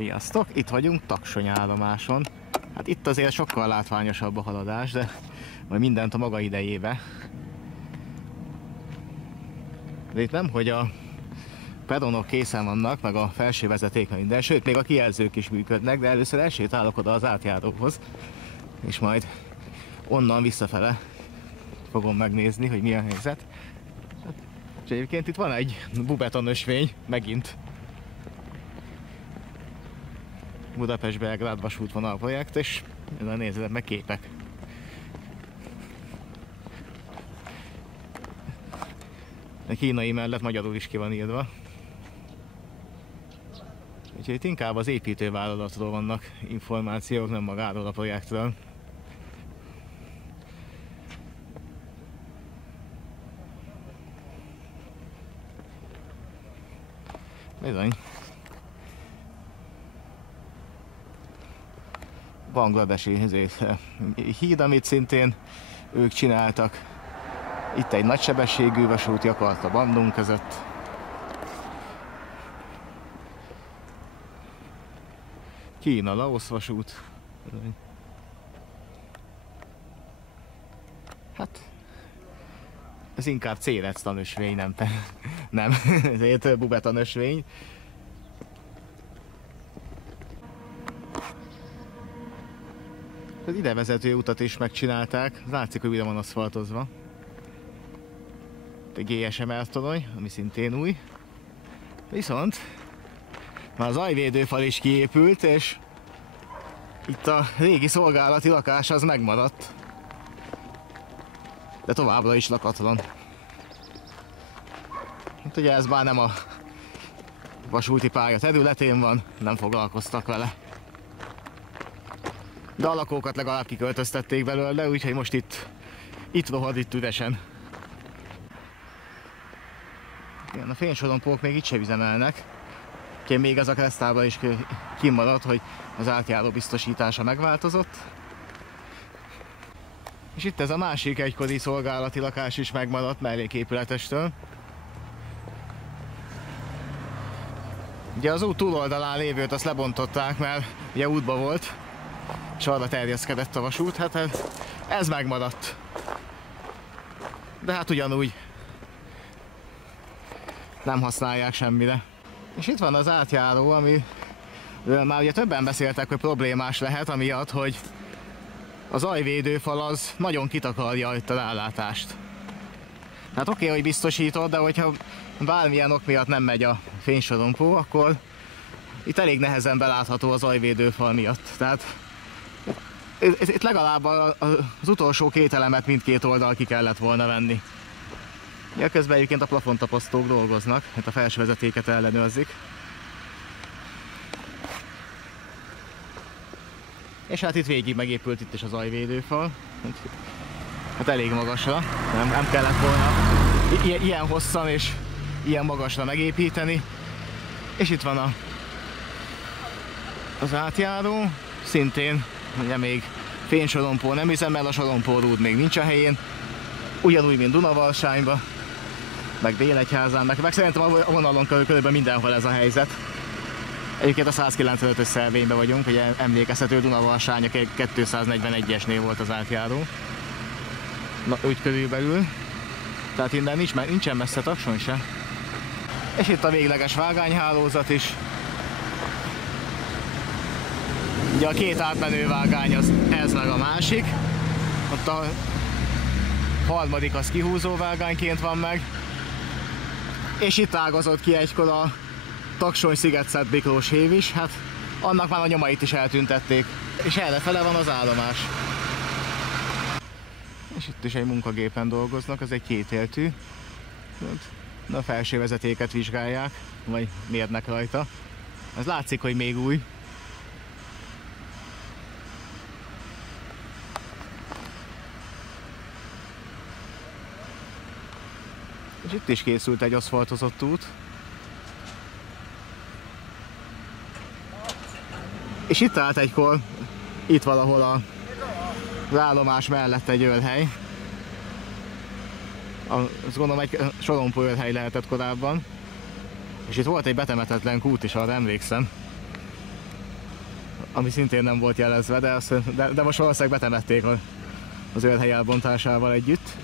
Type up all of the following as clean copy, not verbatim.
Sziasztok! Itt vagyunk Taksony állomáson. Hát itt azért sokkal látványosabb a haladás, de majd mindent a maga idejébe. De itt nem, hogy a pedonok készen vannak, meg a felső vezeték, meg minden, sőt, még a kijelzők is működnek, de először elsétálok oda az átjáróhoz, és majd onnan visszafele fogom megnézni, hogy mi a helyzet. És egyébként itt van egy bubetonösvény, megint. Budapest-Belgrád vasútvonal projekt, és nézzétek meg képek. A kínai mellett magyarul is ki van írva. Úgyhogy itt inkább az építővállalatról vannak információk, nem magáról a projektről. Bizony. Bangladesi híd, amit szintén ők csináltak. Itt egy nagysebességű vasút Jakarta Bandung között. Kína-Laosz vasút. Hát ez inkább célectanösvény, nem, ezért bubetanösvény. Az idevezető utat is megcsinálták, látszik, hogy ide van aszfaltozva. Egy GSMR torony, ami szintén új. Viszont már az zajvédőfal is kiépült, és itt a régi szolgálati lakás az megmaradt. De továbbra is lakatlan. Hát ugye ez már nem a vasúti pálya területén van, nem foglalkoztak vele. De a lakókat legalább kiköltöztették belőle, úgyhogy most itt rohad, itt üresen. Igen, a fénysorompók még itt se üzemelnek. Úgyhogy még ez a keresztábla is kimaradt, hogy az átjáró biztosítása megváltozott. És itt ez a másik egykori szolgálati lakás is megmaradt melléképületestől. Ugye az út túloldalán lévőt azt lebontották, mert ugye útba volt, és arra terjeszkedett a vasút, hát ez megmaradt. De hát ugyanúgy nem használják semmire. És itt van az átjáró, amiről már ugye többen beszéltek, hogy problémás lehet, amiatt, hogy az zajvédőfal az nagyon kitakarja itt a rálátást. Hát oké, hogy biztosítod, de hogyha bármilyen ok miatt nem megy a fénysorompó, akkor itt elég nehezen belátható a zajvédőfal miatt. Tehát itt legalább az utolsó két elemet mindkét oldal ki kellett volna venni. Ja, közben egyébként a plafontapasztók dolgoznak, hát a felső vezetéket ellenőrzik. És hát itt végig megépült itt is a zajvédőfal. Hát elég magasra, nem kellett volna ilyen hosszan és ilyen magasra megépíteni. És itt van az átjáró, szintén ugye még fénysorompó nem üzemel, a sorompórúd még nincs a helyén. Ugyanúgy, mint Dunavalsányban, meg Délegyházán, meg szerintem a vonalon körülbelül mindenhol ez a helyzet. Egyébként a 195-ös szelvényben vagyunk, ugye emlékezhető Dunavalsány, a 241-esnél volt az átjáró. Na, úgy körülbelül. Tehát innen nincsen messze Taksony se. És itt a végleges vágányhálózat is. Ugye a két átmenő vágány az ez meg a másik. Ott a harmadik az kihúzó vágányként van meg. És itt ágazott ki egykor a Taksony-Sziget-Szent Miklós hév is, hát annak már a nyomait is eltüntették. És errefele van az állomás. És itt is egy munkagépen dolgoznak, az egy kétéltű. A felső vezetéket vizsgálják, vagy mérnek rajta. Ez látszik, hogy még új. És itt is készült egy aszfaltozott út. És itt állt egykor, itt valahol az állomás mellett egy őrhely. Azt gondolom egy sorompó őrhely lehetett korábban. És itt volt egy betemetetlen kút is, arra emlékszem. ami szintén nem volt jelezve, de most valószínűleg betemették az őrhely elbontásával együtt.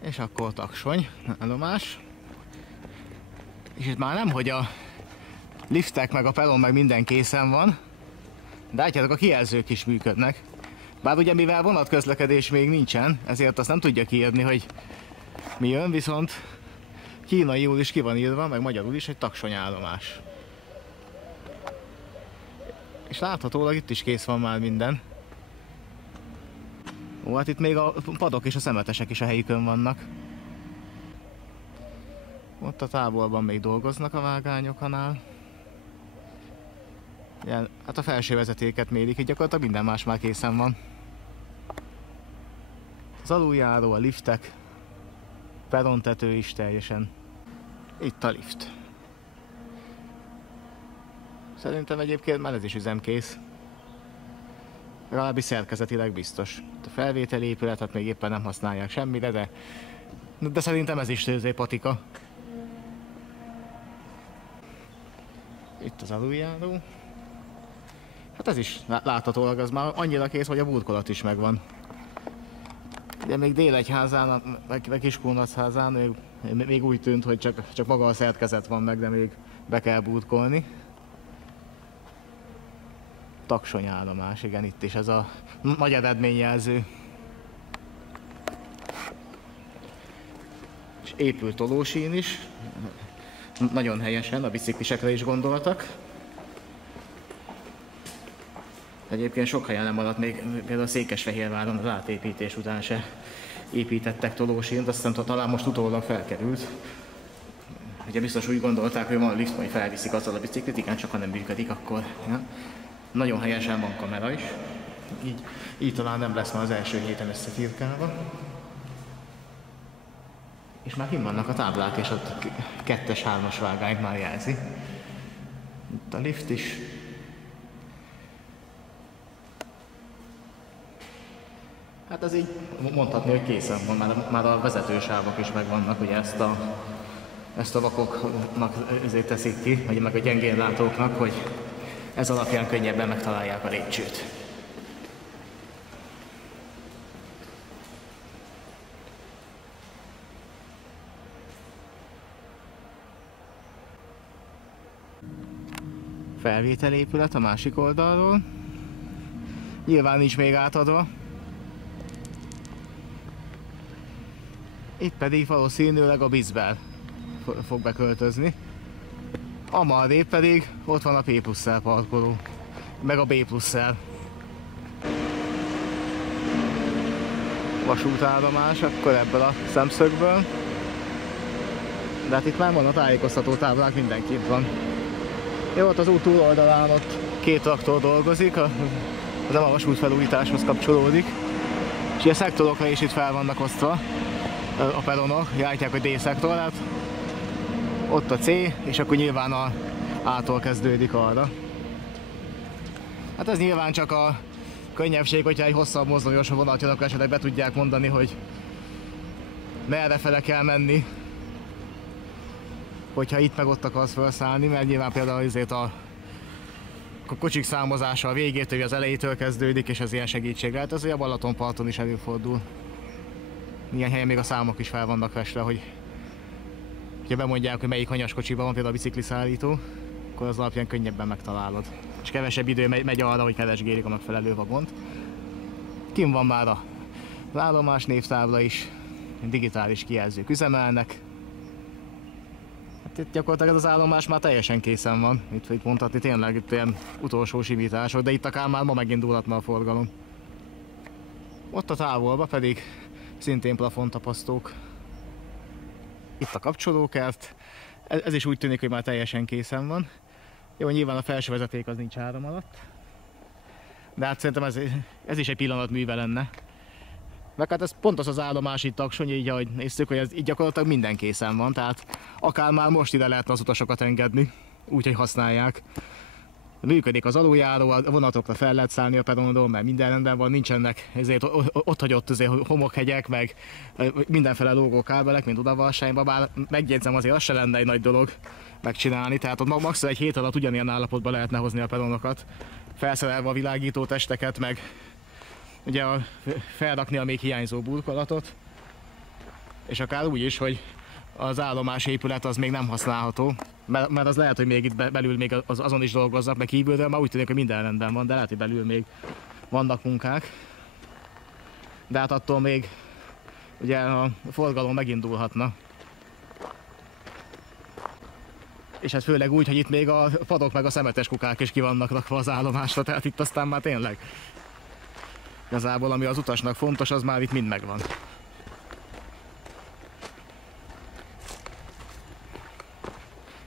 És akkor Taksony állomás. És itt már nem, hogy a liftek meg a peron meg minden készen van, de látjátok, a kijelzők is működnek. Bár ugye mivel vonatközlekedés még nincsen, ezért azt nem tudja kiírni, hogy mi jön, viszont kínaiul is ki van írva, meg magyarul is, hogy Taksony állomás. És láthatólag itt is kész van már minden. Ó, hát itt még a padok és a szemetesek is a helyükön vannak. Ott a távolban még dolgoznak a vágányoknál. Hát a felső vezetéket mérik, így gyakorlatilag minden más már készen van. Az aluljáró, a liftek, perontető is teljesen. Itt a lift. Szerintem egyébként már ez is üzemkész. Legalábbis szerkezetileg biztos. A felvételi épületet még éppen nem használják semmire, de szerintem ez is patika. Itt az aluljáró. Hát ez is láthatólag az már annyira kész, hogy a burkolat is megvan. Ugye még Délegyházán, meg Kiskunlachházán még úgy tűnt, hogy csak maga a szerkezet van meg, de még be kell burkolni. Taksony állomás, igen, itt is ez a nagy eredményjelző. És épült tolósín is. Nagyon helyesen, a biciklisekre is gondoltak. Egyébként sok helyen nem maradt, még például Székesfehérváron az átépítés után se építettek tolósínt, aztán talán most utólag felkerült. Ugye biztos úgy gondolták, hogy van lift, majd felviszik azzal a biciklit, igen, csak ha nem működik, akkor... Ja. Nagyon helyesen van kamera is, így talán nem lesz már az első héten összefirkálva. És már kint vannak a táblák, és ott 2-es, 3-as vágányt már jelzi. Itt a lift is. Hát ez így mondhatni, hogy készen van, már a vezetősávok is megvannak, ugye ezt a vakoknak ezért teszik ki, vagy meg a gyengénlátóknak, hogy ez alapján könnyebben megtalálják a lépcsőt. Felvételépület a másik oldalról. Nyilván nincs még átadva. Itt pedig valószínűleg a Bizbel fog beköltözni. Amarrébb pedig ott van a P+-szel parkoló, meg a B+-szel. Vasútállomás, akkor ebből a szemszögből. De hát itt már van a tájékoztató táblák, mindenki itt van. Jó, ott az út túloldalán ott 2 traktor dolgozik, az nem a vasútfelújításhoz kapcsolódik. És a szektorokra is itt fel vannak osztva a peronok, látják, hogy D-szektor, hát ott a C, és akkor nyilván a A-tól kezdődik arra. Hát ez nyilván csak a könnyebbség, hogyha egy hosszabb mozdonyos vonat jön, akkor esetleg be tudják mondani, hogy merre fele kell menni, hogyha itt meg ott akarsz felszállni, mert nyilván például azért a kocsik számozása a végétől, az elejétől kezdődik, és az ilyen segítség lehet. Ez a Balatonparton is előfordul. Ilyen helyen még a számok is fel vannak festve, hogy ha bemondják, hogy melyik hanyaskocsiban van például a bicikliszállító, akkor az alapján könnyebben megtalálod. És kevesebb idő megy arra, hogy keresgélik a megfelelő vagont. Kim van már az állomás névtábla is, digitális kijelzők üzemelnek. Hát itt gyakorlatilag ez az állomás már teljesen készen van. Itt mondhatni tényleg itt ilyen utolsó simítások, de itt akár már ma megindulhatna a forgalom. Ott a távolba pedig szintén plafontapasztók. Itt a kapcsolókert. Ez is úgy tűnik, hogy már teljesen készen van. Jó, nyilván a felső vezeték az nincs áram alatt. De hát szerintem ez is egy pillanat műve lenne. Meg hát ez pont az állomás itt Taksony, így ahogy néztük, hogy ez így gyakorlatilag minden készen van, tehát akár már most ide lehetne az utasokat engedni, úgyhogy használják. Működik az aluljáró, a vonatokra fel lehet szállni a peronon, mert minden rendben van, nincsenek ezért ott hagyott azért homokhegyek, meg mindenféle lógó kábelek, mint Udvarhasányban, bár megjegyzem, azért az se lenne egy nagy dolog megcsinálni, tehát ott maximum egy hét alatt ugyanilyen állapotban lehetne hozni a peronokat, felszerelve a világító testeket, meg ugye felrakni a még hiányzó burkolatot, és akár úgy is, hogy az állomás épület az még nem használható, mert az lehet, hogy még itt belül még azon is dolgoznak, meg kívülről már úgy tűnik, hogy minden rendben van, de lehet, hogy belül még vannak munkák. De hát attól még ugye a forgalom megindulhatna. És hát főleg úgy, hogy itt még a padok meg a szemetes kukák is ki vannak rakva az állomásra, tehát itt aztán már tényleg igazából ami az utasnak fontos, az már itt mind megvan.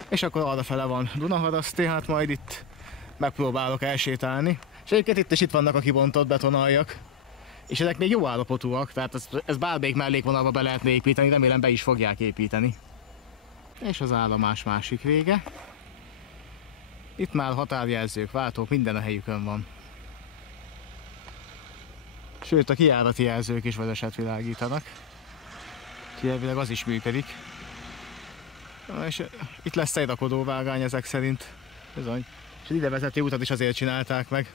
És akkor arrafele van Dunaharaszti, hát majd itt megpróbálok elsétálni. És egyébként itt is itt vannak a kibontott betonaljak. És ezek még jó állapotúak, tehát ez bármelyik mellékvonalba be lehetne építeni, remélem be is fogják építeni. És az állomás másik vége. Itt már határjelzők, váltók, minden a helyükön van. Sőt, a kijárati jelzők is vöröset világítanak. Úgyhogy elvileg az is működik. És itt lesz egy rakodóvágány ezek szerint. Bizony. És az ide vezető utat is azért csinálták meg.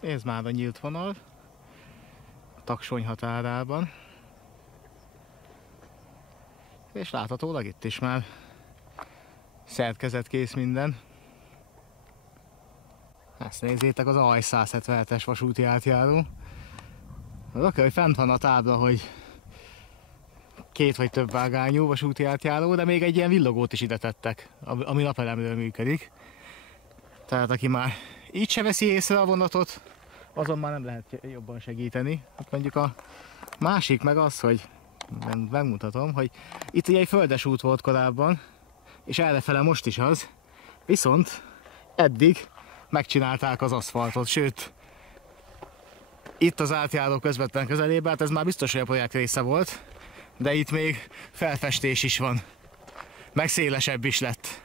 Ez már a nyílt vonal. A Taksony határában. És láthatólag itt is már szerkezetkész minden. Ezt nézzétek, az AJ 177-es vasúti átjáró. Az oké, hogy fent van a tábla, hogy 2 vagy több vágányú vasúti átjáró, de még egy ilyen villogót is ide tettek, ami napelemről működik. Tehát aki már így se veszi észre a vonatot, azon már nem lehet jobban segíteni. Hát mondjuk a másik meg az, hogy megmutatom, hogy itt ugye egy földes út volt korábban, és errefele most is az, viszont eddig megcsinálták az aszfaltot, sőt, itt az átjáró közvetlen közelében, hát ez már biztos, hogy a projekt része volt, de itt még felfestés is van, meg szélesebb is lett.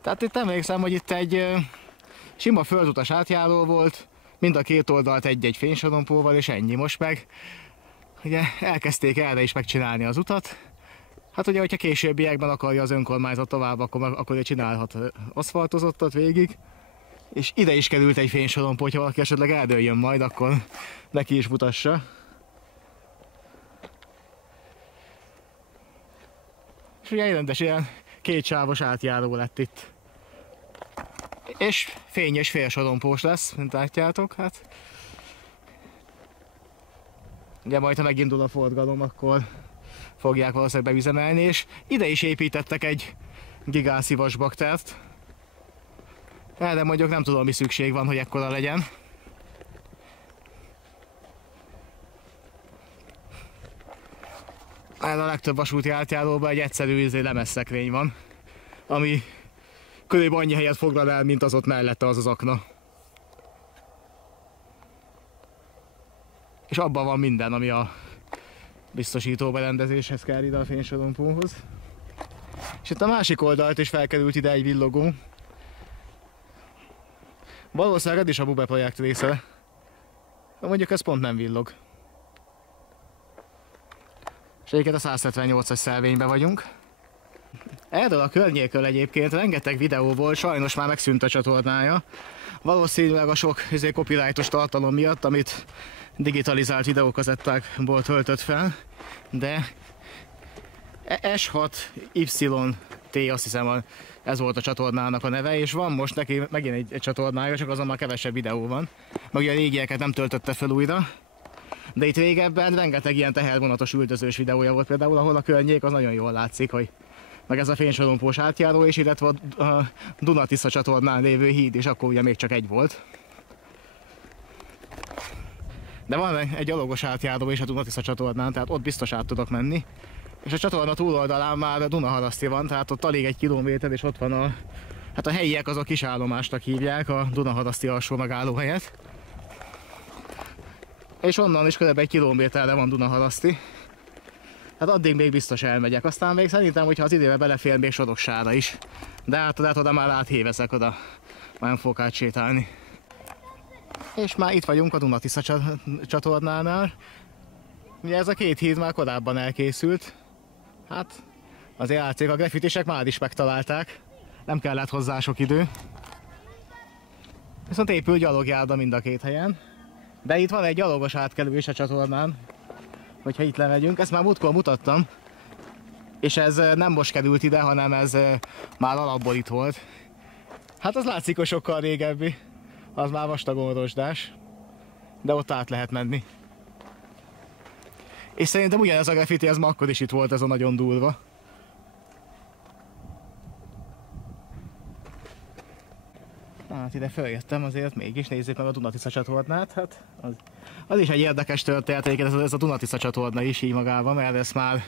Tehát itt emlékszem, hogy itt egy sima földutas átjáró volt, mind a két oldalt egy-egy fénysorompóval, és ennyi. Most meg ugye elkezdték erre is megcsinálni az utat. Hát ugye, hogyha későbbiekben akarja az önkormányzat tovább, akkor csinálhat aszfaltozottat végig. És ide is került egy fénysorompó, hogyha valaki esetleg eldőljön majd, akkor neki is mutassa. És ugye egy rendes ilyen kétsávos átjáró lett itt. És fényes félsorompós lesz, mint látjátok, hát. Ugye majd, ha megindul a forgalom, akkor fogják valószínűleg beüzemelni, és ide is építettek egy gigászi vasbaktert. Erre mondjuk nem tudom, mi szükség van, hogy ekkora legyen. Erre a legtöbb vasúti átjáróban egy egyszerű lemezszekrény van, ami körülbelül annyi helyet foglal el, mint az ott mellette az akna. És abban van minden, ami a biztosító berendezéshez kell ide a fénysorompóhoz. És itt a másik oldalt is felkerült ide egy villogó. Valószínűleg ez is a Bube projekt része. De mondjuk ez pont nem villog. És egyébként a 178-as szelvényben vagyunk. Erről a környékről egyébként rengeteg videó volt, sajnos már megszűnt a csatornája. Valószínűleg a sok copyrightos tartalom miatt, amit digitalizált videókazettákból töltött fel, de S6YT, azt hiszem ez volt a csatornának a neve, és van most neki megint egy csatornája, csak azon már kevesebb videó van. Meg a régieket nem töltötte fel újra. De itt régebben rengeteg ilyen tehervonatos üldözős videója volt például, ahol a környék az nagyon jól látszik, hogy meg ez a fénysorompós átjáró, és illetve a Duna-Tisza csatornán lévő híd, és akkor ugye még csak egy volt. De van egy gyalogos átjáró is a Duna-Tisza csatornán, tehát ott biztos át tudok menni. És a csatorna túloldalán már Dunaharaszti van, tehát ott alig 1 kilométer, és ott van a Hát a helyiek azok kisállomásnak hívják a Dunaharaszti alsó megállóhelyet. És onnan is kb. 1 kilométerre van Dunaharaszti. Hát addig még biztos elmegyek. Aztán még szerintem, hogyha az időbe belefér, még Sodoksára is. De hát oda már áthévezek, oda már nem fogok átsétálni. És már itt vagyunk a Duna-Tisza csatornánál. Ugye ez a 2 híd már korábban elkészült. Hát azért látszik, a graffitisek már is megtalálták. Nem kellett hozzá sok idő. Viszont épül gyalogjárda mind a 2 helyen. De itt van egy gyalogos átkelő is a csatornán. Hogyha itt lemegyünk, ezt már múltkor mutattam. És ez nem most került ide, hanem ez már alapból itt volt. Hát az látszik, hogy sokkal régebbi. Az már vastagon rozsdás. De ott át lehet menni. És szerintem ugyanez a graffiti, ez ma akkor is itt volt, ez a nagyon durva. Hát ide följöttem, azért mégis nézzük meg a Duna-Tisza csatornát. Hát az is egy érdekes történet, ez a Duna-Tisza csatorna is így magában, mert ez már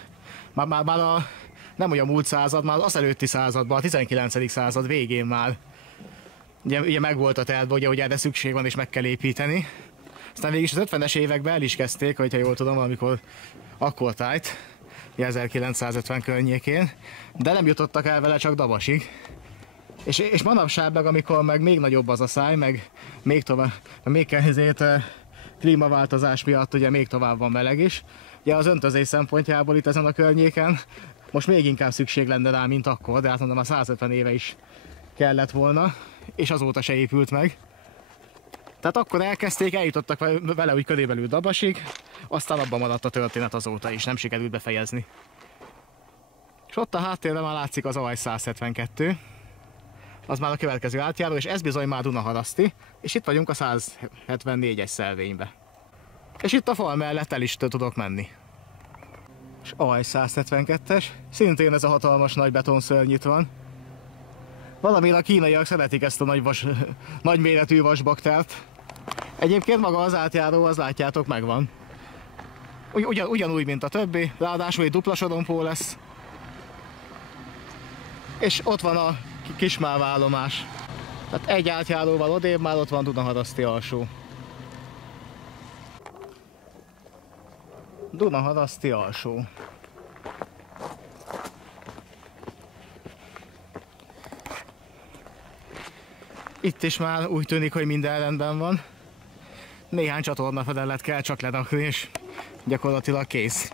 nem olyan múlt század, már az előtti században, a 19. század végén már ugye megvolt a terv, hogy erre szükség van és meg kell építeni. Aztán végig az 50-es években el is kezdték, hogyha jól tudom, amikor akkor tájt, 1950 környékén, de nem jutottak el vele csak Dabasig. És manapság meg, amikor meg még nagyobb az a száj, meg még tovább, még ezért klímaváltozás miatt ugye még tovább van meleg is. Ugye az öntözés szempontjából itt ezen a környéken most még inkább szükség lenne rá, mint akkor, de hát mondom, már 150 éve is kellett volna, és azóta se épült meg. Tehát akkor elkezdték, eljutottak vele úgy körülbelül Dabasig, aztán abban maradt a történet azóta is, nem sikerült befejezni. És ott a háttérben már látszik az AJ 172, az már a következő átjáró, és ez bizony már Dunaharaszti, és itt vagyunk a 174-es szelvénybe. És itt a fal mellett el is tudok menni. És AJ 172-es, szintén ez a hatalmas nagy betonszörny itt van. Valamire a kínaiak szeretik ezt a nagy méretű vasbaktert. Egyébként maga az átjáró, az látjátok, megvan. Ugyanúgy, mint a többi, ráadásul egy dupla sorompó lesz. És ott van a Kismálva állomás. Tehát egy átjáróval odébb már ott van Dunaharaszti alsó. Dunaharaszti alsó. Itt is már úgy tűnik, hogy minden rendben van. Néhány csatornafedelet kell csak lerakni, és gyakorlatilag kész.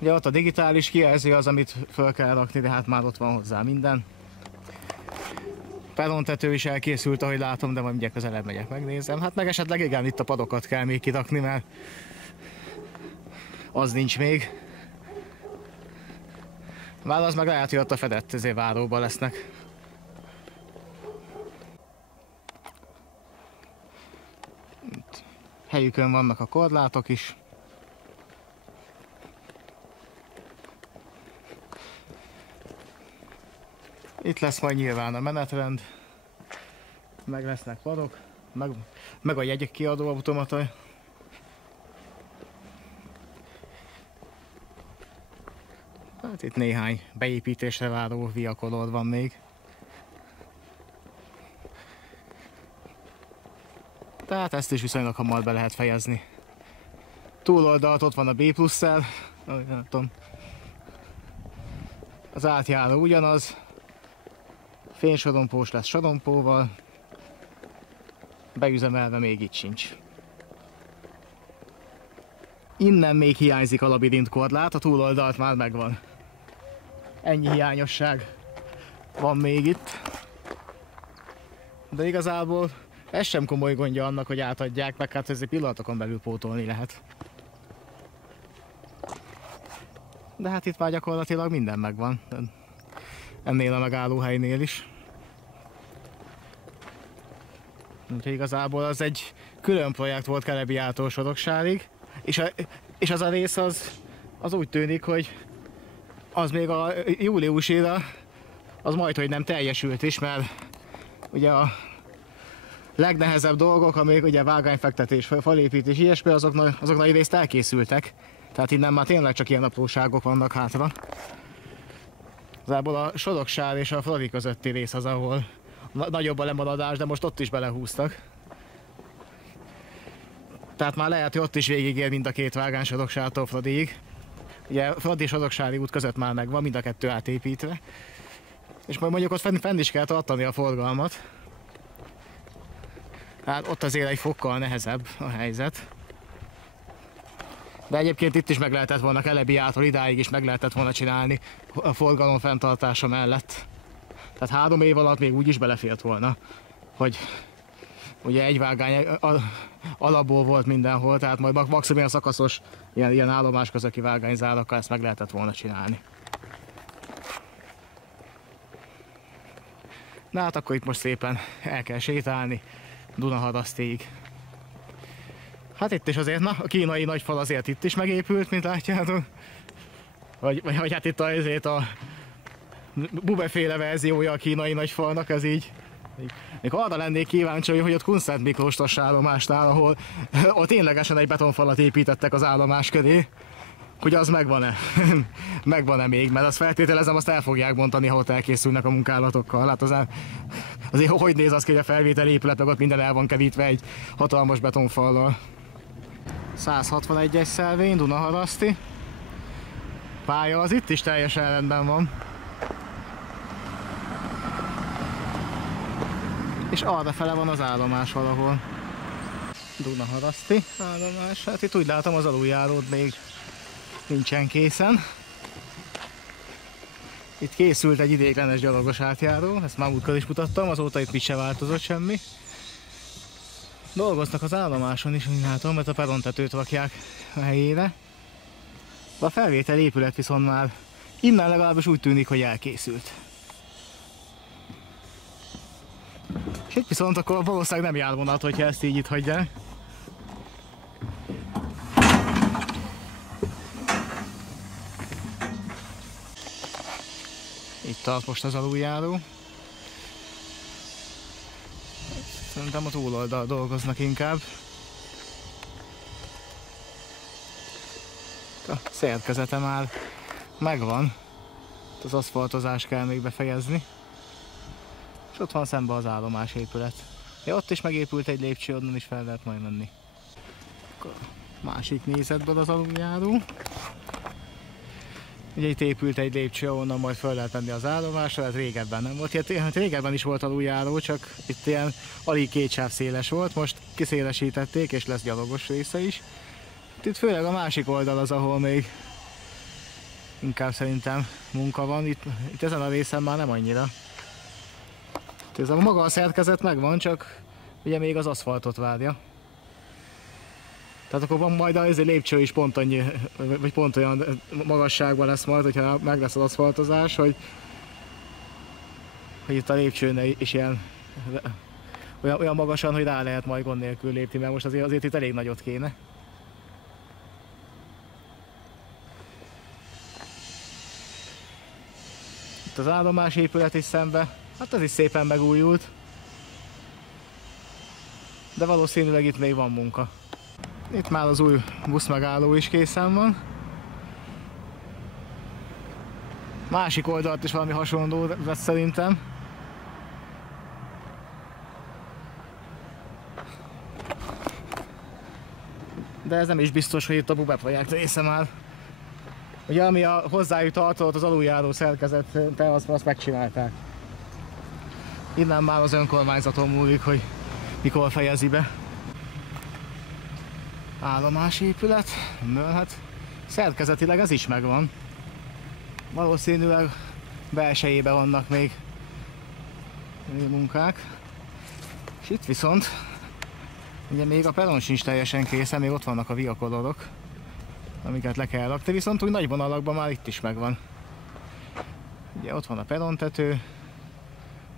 Ugye ott a digitális kijelző az, amit föl kell rakni, de hát már ott van hozzá minden. Perontető is elkészült, ahogy látom, de majd mindjárt közelebb megyek, megnézem. Hát meg esetleg igen, itt a padokat kell még kirakni, mert az nincs még. Már az meg lehet, hogy ott a fedett váróban lesznek. Itt helyükön vannak a korlátok is. Itt lesz majd nyilván a menetrend, meg lesznek padok, meg a jegyek kiadó automata. Hát itt néhány beépítésre váró viakolód van még. Tehát ezt is viszonylag hamar be lehet fejezni. Túloldalt ott van a B plusz-szel, az átjáró ugyanaz. Fénysorompós lesz sorompóval, beüzemelve még itt sincs. Innen még hiányzik a labirint korlát, a túloldalt már megvan. Ennyi hiányosság van még itt. De igazából ez sem komoly gondja annak, hogy átadják, meg hát ezért pillanatokon belül pótolni lehet. De hát itt már gyakorlatilag minden megvan. Ennél a megállóhelynél is. Úgyhogy igazából az egy külön projekt volt Kelebiától Soroksárig, és az a rész az úgy tűnik, hogy az még a júliusira az majdhogy nem teljesült is, mert ugye a legnehezebb dolgok, amik ugye vágányfektetés, falépítés, ilyesmi, azok nagy részt elkészültek. Tehát innen már tényleg csak ilyen apróságok vannak hátra. Igazából a Soroksár és a Fradi közötti rész az, ahol nagyobb a lemaradás, de most ott is belehúztak. Tehát már lehet, hogy ott is végigér mind a két vágány Soroksártól Fradiig. Ugye Fradi és Soroksári út között már megvan, mind a kettő átépítve. És majd mondjuk ott fenn is kell tartani a forgalmat. Hát ott azért egy fokkal nehezebb a helyzet. De egyébként itt is meg lehetett volna Kelebiától idáig is meg lehetett volna csinálni a forgalom fenntartása mellett. Tehát 3 év alatt még úgy is belefért volna, hogy ugye egy vágány alapból volt mindenhol, tehát majd maximum ilyen szakaszos, ilyen állomás közötti vágányzárakkal ezt meg lehetett volna csinálni. Na hát akkor itt most szépen el kell sétálni Dunaharasztig. Hát itt is azért, na, a kínai nagyfal azért itt is megépült, mint látjátok. Vagy hát itt azért a Bube-féle verziója a kínai nagyfalnak, ez így. Még arra lennék kíváncsi, hogy ott Kunszent Miklóstos állomásnál, ahol ott ténylegesen egy betonfalat építettek az állomás köré, hogy az megvan-e? Megvan-e még? Mert azt feltételezem, azt el fogják bontani, ha ott elkészülnek a munkálatokkal. Hát azért hogy néz az ki, hogy a felvételi épület, meg ott minden el van kerítve egy hatalmas betonfallal. 161-es szelvény, Dunaharaszti. Pálya az itt is teljesen rendben van. És arrafele van az állomás valahol. Dunaharaszti állomás. Hát itt úgy látom, az aluljáród még nincsen készen. Itt készült egy ideiglenes gyalogos átjáró, ezt már múltkor is mutattam, azóta itt mit se változott semmi. Dolgoznak az állomáson is, úgy látom, mert a perontetőt rakják a helyére. De a felvétel épület viszont már innen legalábbis úgy tűnik, hogy elkészült. És itt viszont akkor valószínűleg nem jár vonat, hogyha ezt így itt hagyják. Itt tart most az aluljáró. Szerintem a túloldal dolgoznak inkább. A szerkezete már megvan. Az aszfaltozás kell még befejezni. És ott van szembe az állomásépület. Ja, ott is megépült egy lépcső, onnan is fel lehet majd menni. Akkor másik nézetből az aluljáró. Ugye itt épült egy lépcső, onnan majd fel lehet menni az állomásra, ez régebben nem volt. Hát régebben is volt aluljáró, csak itt ilyen alig 2 sáv széles volt, most kiszélesítették, és lesz gyalogos része is. Itt főleg a másik oldal az, ahol még inkább szerintem munka van. Itt ezen a részen már nem annyira. Ez a maga a szerkezet megvan, csak ugye még az aszfaltot várja. Tehát akkor van majd a lépcső is pont annyi, vagy pont olyan magasságban lesz majd, hogyha meg lesz az aszfaltozás, hogy itt a lépcsőn is ilyen olyan magasan, hogy rá lehet majd gond nélkül lépni, mert most azért itt elég nagyot kéne. Itt az állomás épület is szembe, hát ez is szépen megújult, de valószínűleg itt még van munka. Itt már az új buszmegálló is készen van. Másik oldalt is valami hasonló lesz szerintem. De ez nem is biztos, hogy itt a Bube projekt része már. Ugye ami a hozzájuk tartozott az aluljáró szerkezete, azt megcsinálták. Innen már az önkormányzaton múlik, hogy mikor fejezi be. Állomásépület, hát szerkezetileg ez is megvan. Valószínűleg belsejében vannak még munkák. És itt viszont ugye még a peron sincs teljesen készen, még ott vannak a viakodorok, amiket le kell rakni, viszont úgy nagy vonalakban már itt is megvan. Ugye ott van a perontető,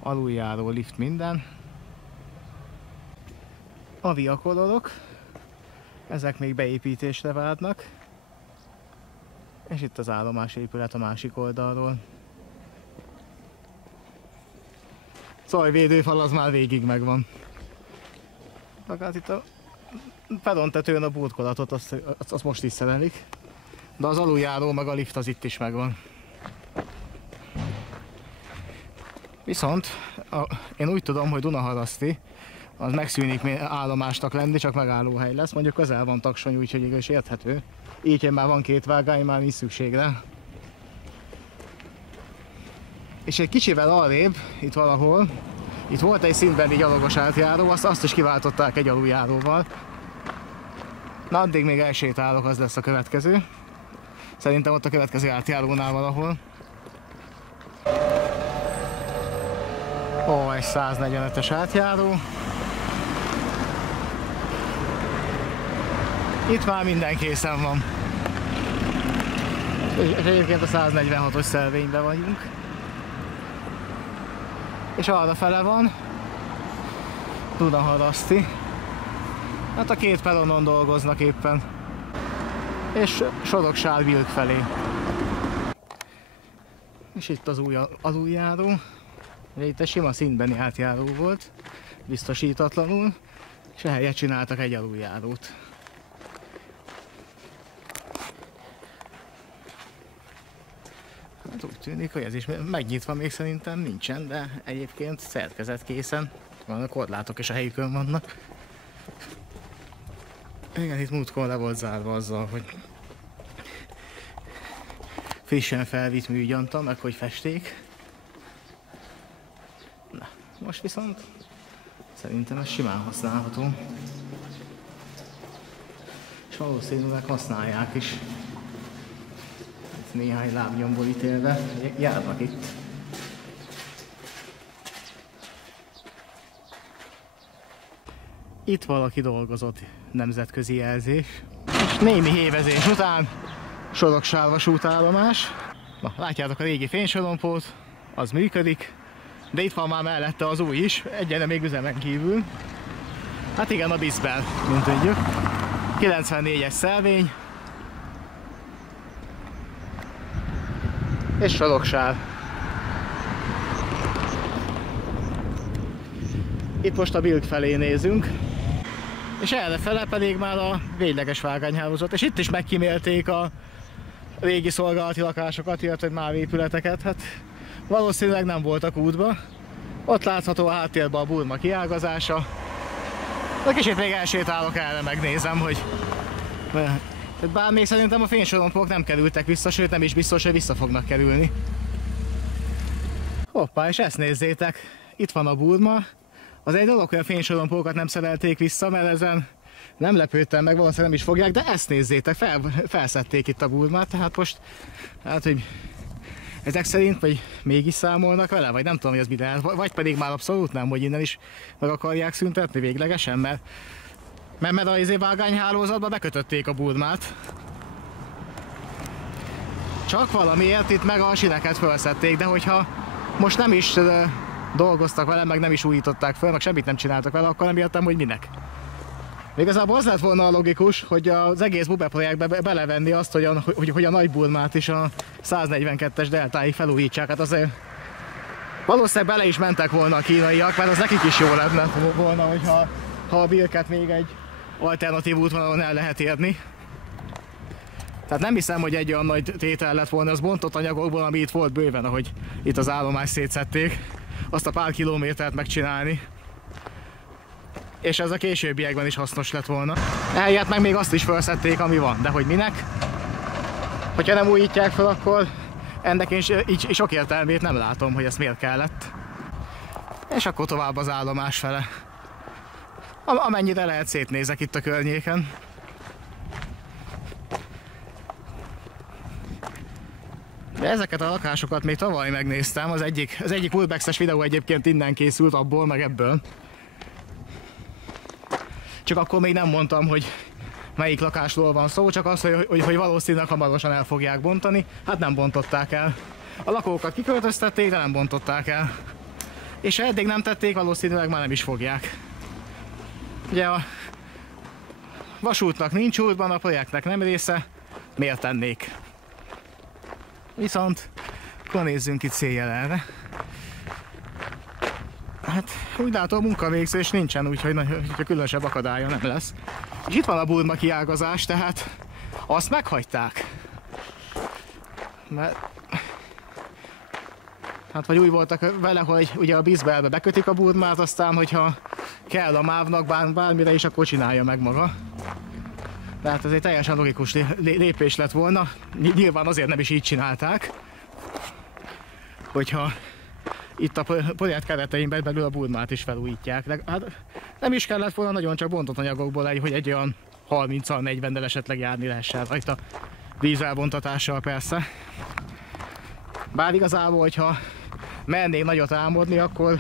aluljáró, lift, minden. A viakodorok, ezek még beépítésre várnak. És itt az állomásépület a másik oldalról. Zajvédőfal az már végig megvan. Hát itt a perontetőn a burkolatot azt most is szerelik. De az aluljáró meg a lift az itt is megvan. Viszont én úgy tudom, hogy Dunaharaszti az megszűnik állomásnak lenni, csak megállóhely lesz. Mondjuk közel van Taksony, úgyhogy is érthető. Így már van 2 vágány, már nincs szükség rá. És egy kicsivel arrébb, itt valahol, itt volt egy szintbeni gyalogos átjáró, azt is kiváltották egy aluljáróval. Na, addig még elsétálok, az lesz a következő. Szerintem ott a következő átjárónál valahol. Ó, egy 145-es átjáró. Itt már minden készen van. És egyébként a 146-os szelvényben vagyunk. És arra fele van Dunaharaszti. Hát a 2 peronon dolgoznak éppen. És Soroksár-Vilk felé. És itt az új aluljáró. Itt egy sima szintbeni átjáró volt, biztosítatlanul, és ehelyett csináltak egy aluljárót. Hát úgy tűnik, hogy ez is megnyitva még szerintem nincsen, de egyébként szerkezet készen. Van a korlátok és a helyükön vannak. Igen, itt múltkor le volt zárva azzal, hogy frissen felvitt műgyanta, meg hogy festék. Na, most viszont szerintem ez simán használható. És valószínűleg használják is. Néhány lábnyomból ítélve járnak itt. Itt valaki dolgozott, nemzetközi jelzés. És némi hévezés után Soroksár vasútállomás. Na, látjátok a régi fénysorompót, az működik. De itt van már mellette az új is, egyre még üzemen kívül. Hát igen, a Bisbel, mint tudjuk. 94-es szelvény. És Soroksár. Itt most a Vilk felé nézünk. És errefele pedig már a végleges vágányhálózat. És itt is megkímélték a régi szolgálati lakásokat, illetve MÁV épületeket. Hát valószínűleg nem voltak útba. Ott látható a háttérben a Burma kiágazása. De kicsit még elsétálok erre, megnézem, hogy... Bár még szerintem a fénysorompók nem kerültek vissza, sőt nem is biztos, hogy vissza fognak kerülni. Hoppá, és ezt nézzétek! Itt van a Burma. Az egy dolog, hogy a fénysorompókat nem szerelték vissza, mert ezen nem lepődtem meg, valószínűleg nem is fogják, de ezt nézzétek, felszedték itt a Burmát, tehát most, hát hogy ezek szerint, vagy mégis számolnak vele, vagy nem tudom, hogy ez mi lehet, vagy pedig már abszolút nem, hogy innen is meg akarják szüntetni véglegesen, mert a vágányhálózatba bekötötték a Burmát. Csak valamiért itt meg a sineket felszedték, de hogyha most nem is dolgoztak vele, meg nem is újították fel, meg semmit nem csináltak vele, akkor nem értem, hogy minek. Igazából az lett volna a logikus, hogy az egész Bube projektbe belevenni azt, hogy a Nagy Burmát is a 142-es deltáig felújítsák. Hát azért valószínűleg bele is mentek volna a kínaiak, mert az nekik is jó lenne volna, hogyha a Vilket még egy alternatív útvonalon el lehet érni. Tehát nem hiszem, hogy egy olyan nagy tétel lett volna, az bontott anyagokból, ami itt volt bőven, ahogy itt az állomást szétszették, azt a pár kilométert megcsinálni. És ez a későbbiekben is hasznos lett volna. Ehelyett meg még azt is felszedték, ami van, de hogy minek? Hogyha nem újítják fel, akkor ennek én így sok értelmét nem látom, hogy ez miért kellett. És akkor tovább az állomás fele. Amennyire lehet, szétnézek itt a környéken. De ezeket a lakásokat még tavaly megnéztem, az egyik Urbex-es videó egyébként innen készült, abból meg ebből. Csak akkor még nem mondtam, hogy melyik lakásról van szó, csak az, hogy valószínűleg hamarosan el fogják bontani. Hát nem bontották el. A lakókat kiköltöztették, de nem bontották el. És ha eddig nem tették, valószínűleg már nem is fogják. Ugye a vasútnak nincs útban, a projektnek nem része, miért tennék? Viszont akkor nézzünk itt céljelenre. Hát úgy látom, munkavégzés nincsen, úgyhogy különösebb akadálya nem lesz. És itt van a Burma kiágazás, tehát azt meghagyták. Mert Hát vagy úgy voltak vele, hogy ugye a bízbelbe bekötik a burmát, aztán hogyha kell a mávnak bármire is, akkor csinálja meg maga. Tehát ez egy teljesen logikus lépés lett volna. Nyilván azért nem is így csinálták, hogyha itt a projekt keretein belül a burmát is felújítják. De hát nem is kellett volna nagyon, csak bontott anyagokból hogy egy olyan 30-40-nel esetleg járni lehessen rajta. Dízelbontatással persze. Bár igazából, hogyha mennénk nagyot álmodni, akkor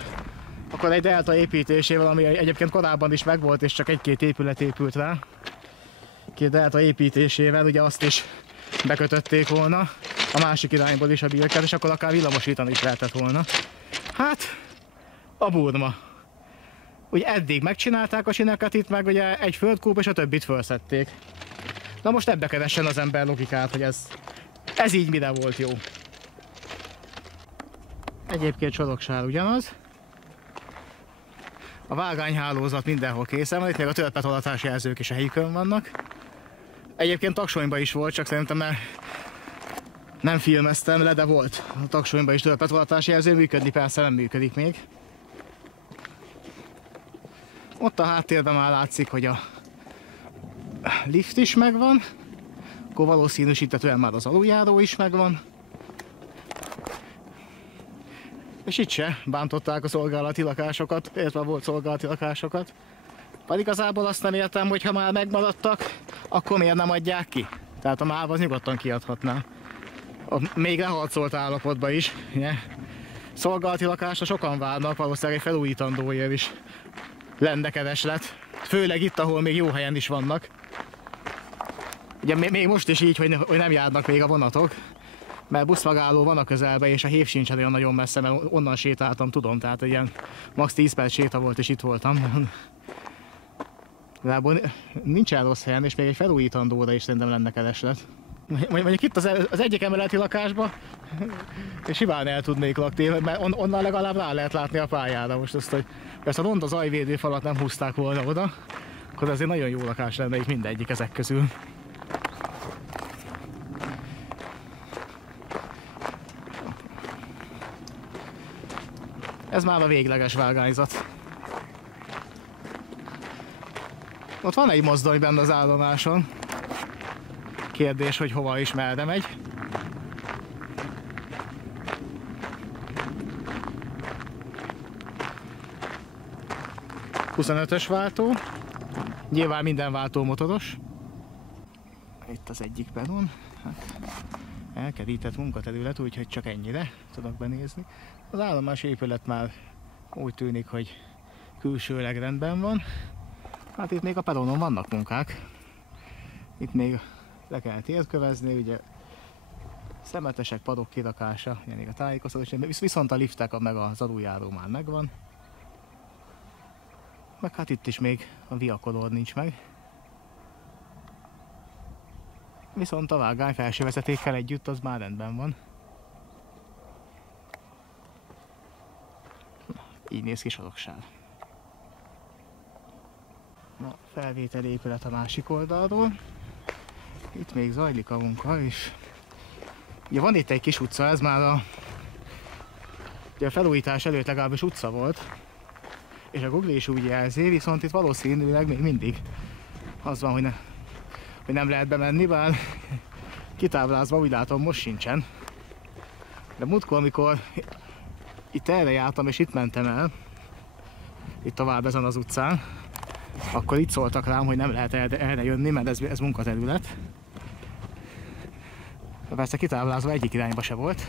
egy delta építésével, ami egyébként korábban is megvolt, és csak egy-két épület épült rá. Két delta építésével ugye azt is bekötötték volna, a másik irányból is a birket, és akkor akár villamosítani is lehetett volna. Hát, a Burma. Ugye eddig megcsinálták a sineket itt, meg ugye egy földkúp, és a többit felszették. Na most ebbe keressen az ember logikát, hogy ez így mire volt jó. Egyébként Soroksár ugyanaz. A vágányhálózat mindenhol készen van, itt még a törpetolatási jelzők is a helyükön vannak. Egyébként Taksonyban is volt, csak szerintem nem filmeztem le, de volt. A Taksonyban is törpetolatási jelző, működni persze nem működik még. Ott a háttérben már látszik, hogy a lift is megvan, akkor valószínűsíthetően már az aluljáró is megvan. És itt se bántották a szolgálati lakásokat, illetve volt szolgálati lakásokat. Pedig igazából azt nem értem, hogy ha már megmaradtak, akkor miért nem adják ki? Tehát a MÁV az nyugodtan kiadhatná. Még leharcolt állapotban is. Ugye? Szolgálati lakásra sokan várnak, valószínűleg egy felújítandóért is lenne kereslet. Főleg itt, ahol még jó helyen is vannak. Ugye még most is így, hogy nem járnak még a vonatok. Mert buszmegálló van a közelben, és a Hév sincs olyan nagyon messze, mert onnan sétáltam, tudom, tehát ilyen max 10 perc séta volt, és itt voltam. Lából nincsen rossz helyen, és még egy felújítandóra is szerintem lenne kereslet. Mondjuk itt az egyik emeleti lakásban simán el tudnék lakni, mert onnan legalább rá lehet látni a pályára. Most azt, hogy persze a zajvédő falat nem húzták volna oda, akkor azért nagyon jó lakás lenne itt mindegyik ezek közül. Ez már a végleges vágányzat. Ott van egy mozdony benne az állomáson. Kérdés, hogy hova is merre megy. ...25-ös váltó. Nyilván minden váltó motoros. Itt az egyik pedon. Hát, elkerített munkaterület, úgyhogy csak ennyire tudok benézni. Az állomás épület már úgy tűnik, hogy külsőleg rendben van. Hát itt még a peronon vannak munkák. Itt még le kell térkövezni, ugye szemetesek, padok kirakása, ugye még a tájékoztatás, viszont a liftek meg az aluljáró már megvan. Meg hát itt is még a viakolód nincs meg. Viszont a vágány felső vezetékkel együtt az már rendben van. Így néz ki Soroksár. Na, felvételi épület a másik oldalról. Itt még zajlik a munka, és ugye van itt egy kis utca, ez már ugye a felújítás előtt legalábbis utca volt, és a Google is úgy jelzi, viszont itt valószínűleg még mindig az van, hogy nem lehet bemenni, bár kitáblázva úgy látom most sincsen. De múltkor, amikor itt erre jártam és itt mentem el, itt tovább ezen az utcán, akkor itt szóltak rám, hogy nem lehet erre jönni, mert ez munkaterület. De persze kitáblázva egyik irányba se volt.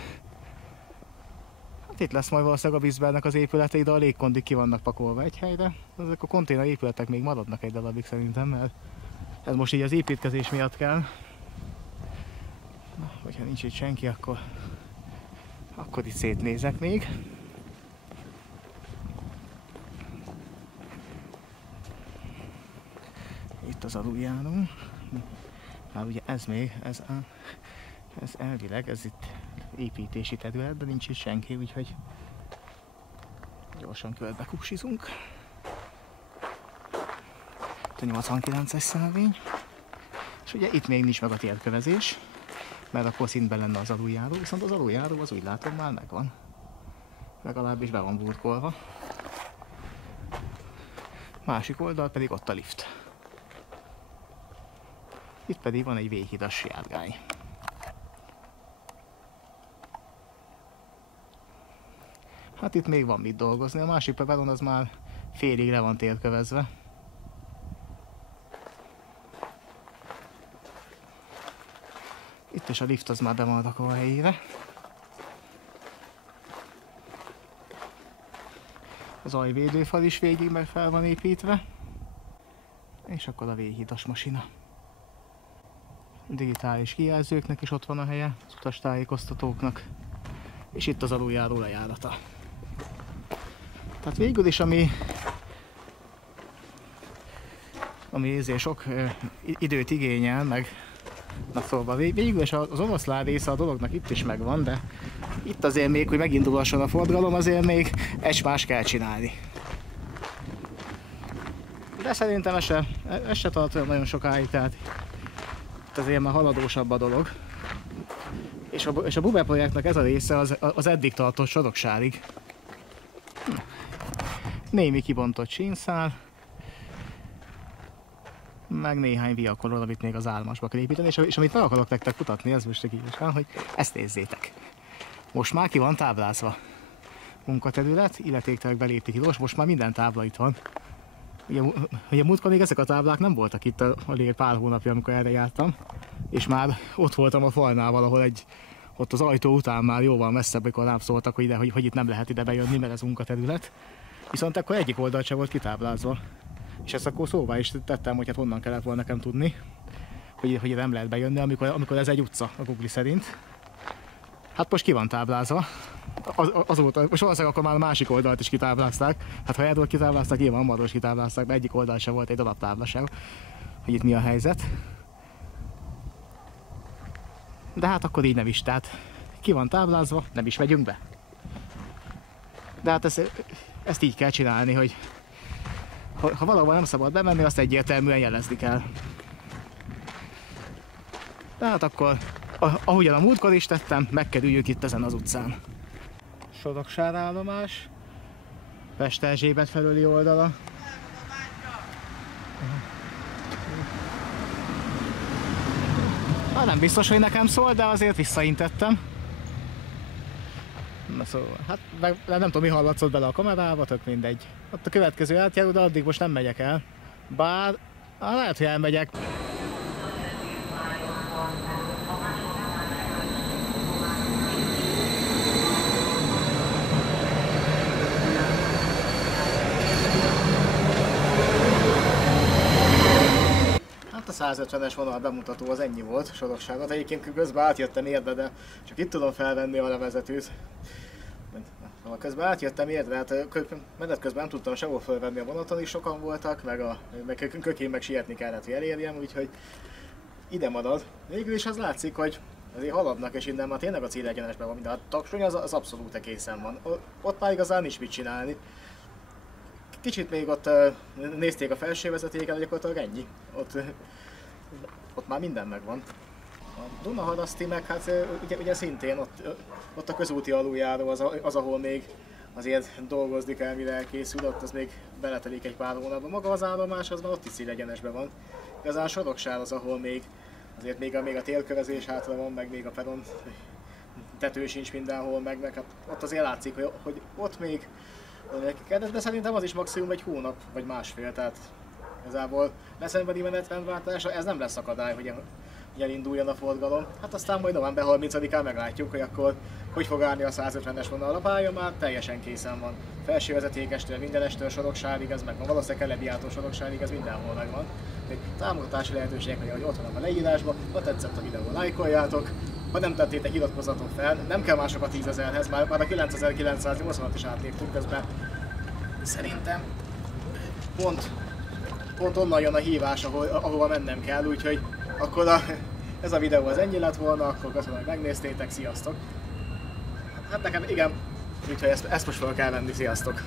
Hát itt lesz majd valószínűleg a Vízbernek az épületei, de a légkondik ki vannak pakolva egy helyre. Ezek a konténer épületek még maradnak egy darabig szerintem, mert ez most így az építkezés miatt kell. Na, hogyha nincs itt senki, akkor itt szétnézek még. Itt az aluljáró. Már ugye ez még, ez elvileg, ez itt építési terület, de nincs itt senki, úgyhogy gyorsan körbe kuksizunk. Itt a 89-es szelvény. És ugye itt még nincs meg a térkövezés, mert akkor szintben lenne az aluljáró, viszont az aluljáró az úgy látom már megvan. Legalábbis be van burkolva. Másik oldal pedig ott a lift. Itt pedig van egy véghidas járgány. Hát itt még van mit dolgozni, a másik peperon az már félig le van térkövezve. Itt is a lift az már be van rakva a helyére. Az ajvédőfal is végig meg fel van építve. És akkor a véghidas masina. Digitális kijelzőknek is ott van a helye, az utastájékoztatóknak. És itt az aluljáró lejárata. Tehát végül is, ami ezért sok időt igényel, meg na szóval végül is az oroszlán része a dolognak itt is megvan, de itt azért még, hogy megindulhasson a forgalom, azért még egy-más kell csinálni. De szerintem ez se tart olyan nagyon sokáig, tehát itt azért már haladósabb a dolog. És a Bube projektnek ez a része az eddig tartott Soroksárig. Némi kibontott sínszál, meg néhány viakorról, amit még az állomásba kell építeni, és amit meg akarok nektek mutatni, ez most így is van, hogy ezt nézzétek. Most már ki van táblázva. Munkaterület, illetéktelek belépti tilos, most már minden tábla itt van. Ugye múltkor még ezek a táblák nem voltak itt alig pár hónapja, amikor erre jártam, és már ott voltam a falnál valahol ott az ajtó után már jóval messzebb, amikor rám szóltak, hogy itt nem lehet ide bejönni, mert ez munkaterület. Viszont akkor egyik oldal sem volt kitáblázva. És ezt akkor szóvá is tettem, hogy hát honnan kellett volna nekem tudni, hogy nem lehet bejönni, amikor ez egy utca a Google szerint. Hát most ki van táblázva. Azóta, most valószínűleg akkor már a másik oldalt is kitáblázták. Hát ha erről kitáblázták, nyilván arról is kitáblázták, de egyik oldal sem volt egy alaptábla sem, hogy itt mi a helyzet. De hát akkor így nem is, tehát ki van táblázva, nem is megyünk be. De hát ezt így kell csinálni, hogy ha valahol nem szabad bemenni, azt egyértelműen jelezni kell. Tehát akkor, ahogyan a múltkor is tettem, megkerüljük itt ezen az utcán. Soroksár állomás, Pest-Erzsébet felőli oldala. Hát nem biztos, hogy nekem szól, de azért visszaintettem. Na szóval, hát nem tudom, mi hallatszott bele a kamerába, tök mindegy. Ott a következő átjáró, de addig most nem megyek el. Bár, lehet, hogy elmegyek. Hát a 150-es vonal bemutató az ennyi volt Sorokságon. Egyébként közben átjöttem Érdre, de csak itt tudom felvenni a levezetőt. Közben átjöttem Érdre, hát menet közben nem tudtam sehol felvenni a vonaton is, sokan voltak, meg kökén meg sietni kellett, hogy elérjem, úgyhogy ide marad. Végül is az látszik, hogy azért haladnak, és innen már tényleg a célegyenesben van minden. A Taksony az abszolút készen van. Ott már igazán nincs mit csinálni. Kicsit még ott nézték a felső vezetéken, gyakorlatilag ennyi. Ott már minden megvan. A Dunaharaszti meg hát ugye szintén ott a közúti aluljáró az, ahol még azért dolgozni kell, mire elkészül, ott az még beletelik egy pár hónapban. Maga az állomás az már ott is szélegyenesben van. Igazán Soroksár az, ahol még azért még a térkövezés hátra van, meg még a peron tető sincs mindenhol, meg hát ott azért látszik, hogy ott még de szerintem az is maximum egy hónap vagy másfél, tehát igazából decemberi menetrendváltásra ez nem lesz akadály, hogy elinduljon a forgalom. Hát aztán majd november 30-án meglátjuk, hogy akkor hogy fog állni a 150-es vonal. A pálya már teljesen készen van. Felső vezetékestől, mindenestől Soroksárig, ez megvan. Valószínűleg Kelebiától Soroksárig, ez mindenhol megvan. Még támogatási lehetőségek, hogy ott vannak a leírásban. Ha tetszett a videó, lájkoljátok. Ha nem tettétek, iratkozzatok fel. Nem kell mások a 10 000-hez, már a 9980-at is átléptünk közben. Szerintem pont onnan jön a hívás, ahova mennem kell, úgyhogy akkor ez a videó az ennyi lett volna, akkor köszönöm, hogy megnéztétek, sziasztok! Hát nekem igen, úgyhogy ezt most fel kell venni, sziasztok!